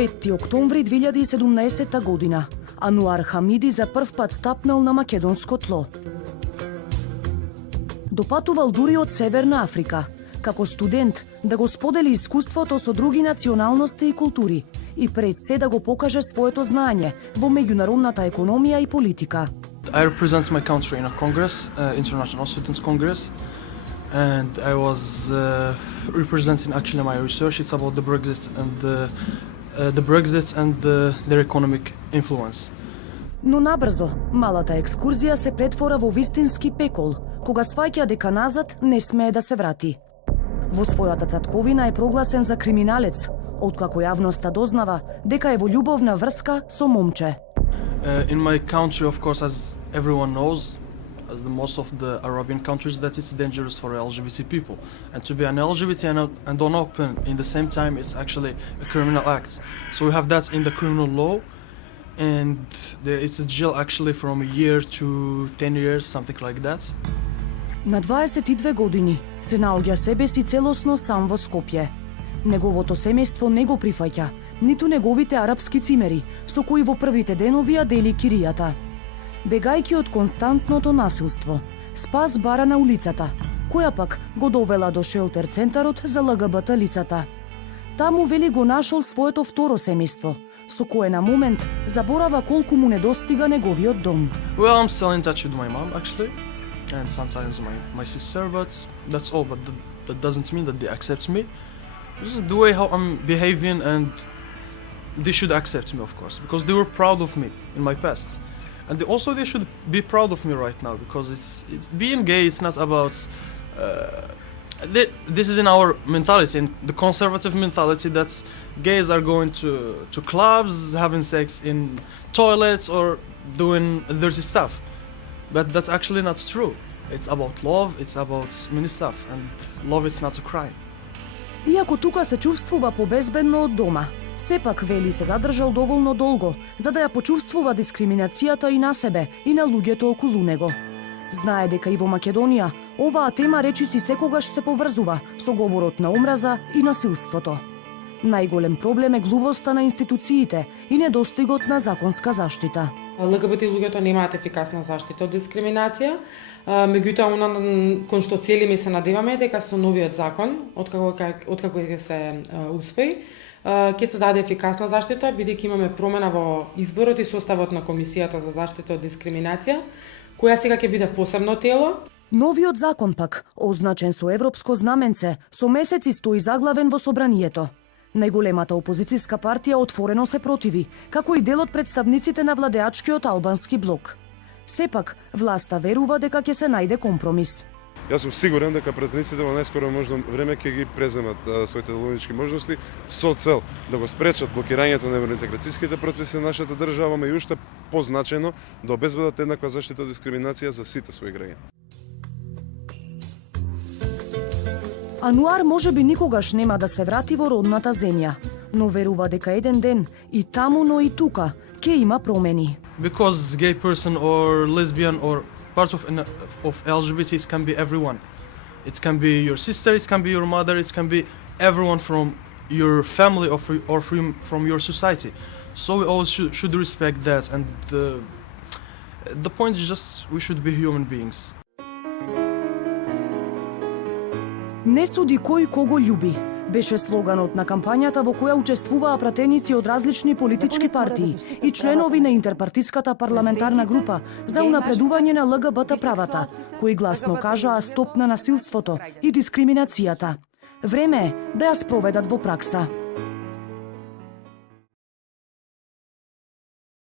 5 октомври 2017 година, Ануар Хамиди за прв пат стапнал на македонско тло. Допатувал дури од Северна Африка, како студент да го сподели искуството со други националности и култури и пред се да го покаже своето знаење во меѓународната економија и политика. I represent my country in a congress, International Students Congress, and I was representing actually my research. It's about the Brexit and their economic influence. Но набрзо, малата екскурзија се претвора во вистински пекол, кога сваќа дека назад не смее да се врати. Во својата татковина е прогласен за криминалец, откако јавноста дознава дека е во љубовна врска со момче. In my country, of course, as everyone knows, as the most of the Arabian countries, that it's dangerous for LGBT people. And to be an LGBT and open in the same time, it's actually a criminal act. So we have that in the criminal law, and it's a jail actually from a year to 10 years, something like that. На 22 години се наоѓа себе си целосно сам во Скопје. Неговото семејство не го прифаќа, ниту неговите арапски цимери, со кои во првите денови ја дели киријата. Бегајќи од константното насилство, спас бара на улицата, која пак го довела до шелтер центарот за ЛГБТ лицата. Таму вели го нашол своето второ семејство, со кое на момент заборава колку му недостига неговиот дом. Well, I'm still in touch with my mom actually, and sometimes my sister, but that's all. But that doesn't mean that they accept me. Just the way how I'm behaving, and they should accept me, of course, because they were proud of me in my past. And they should be proud of me right now, because it's being gay. It's not about. This is in our mentality, in the conservative mentality, that gays are going to clubs, having sex in toilets, or doing dirty stuff. But that's actually not true. It's about love. It's about many stuff, and love is not a crime. Иако тука се чувствува побезбедно од дома, сепак вели се задржал доволно долго за да ја почувствува дискриминацијата и на себе и на луѓето околу него. Знае дека и во Македонија оваа тема речиси секогаш се поврзува со говорот на омраза и насилството. Најголем проблем е глувоста на институциите и недостигот на законска заштита. ЛГБТ луѓето немаат ефикасна заштита од дискриминација, меѓутоа она кон што целиме се надеваме дека со новиот закон, откако ќе се усвои, ќе се даде ефикасна заштита, бидејќи имаме промена во изборот и составот на Комисијата за заштита од дискриминација, која сега ќе биде посебно тело. Новиот закон пак, означен со европско знаменце, со месеци стои заглавен во собранието. Најголемата опозицијска партија отворено се противи, како и дел од представниците на владеачкиот албански блок. Сепак, власта верува дека ќе се најде компромис. Јас сум сигурен дека претениците во најскоро можно време ќе ги преземат своите деловнички можности со цел да го спречат блокирањето на евроинтеграцијските процеси на нашата држава, и уште позначајно да обезбедат еднаква заштита од дискриминација за сите своји граѓани. Ануар можеби никогаш нема да се врати во родната земја, но верува дека еден ден и таму, но и тука ќе има промени. Because gay person or lesbian or part of LGBTs can be everyone. It can be your sister, it can be your mother, it can be everyone from your family or from your society. So we always should respect that, and the point is just we should be human beings. Не суди кој кого љуби, беше слоганот на кампањата во која учествуваа пратеници од различни политички партии и членови на интерпартиската парламентарна група за унапредување на ЛГБТ правата, кои гласно кажаа стоп на насилството и дискриминацијата. Време е да ја спроведат во пракса.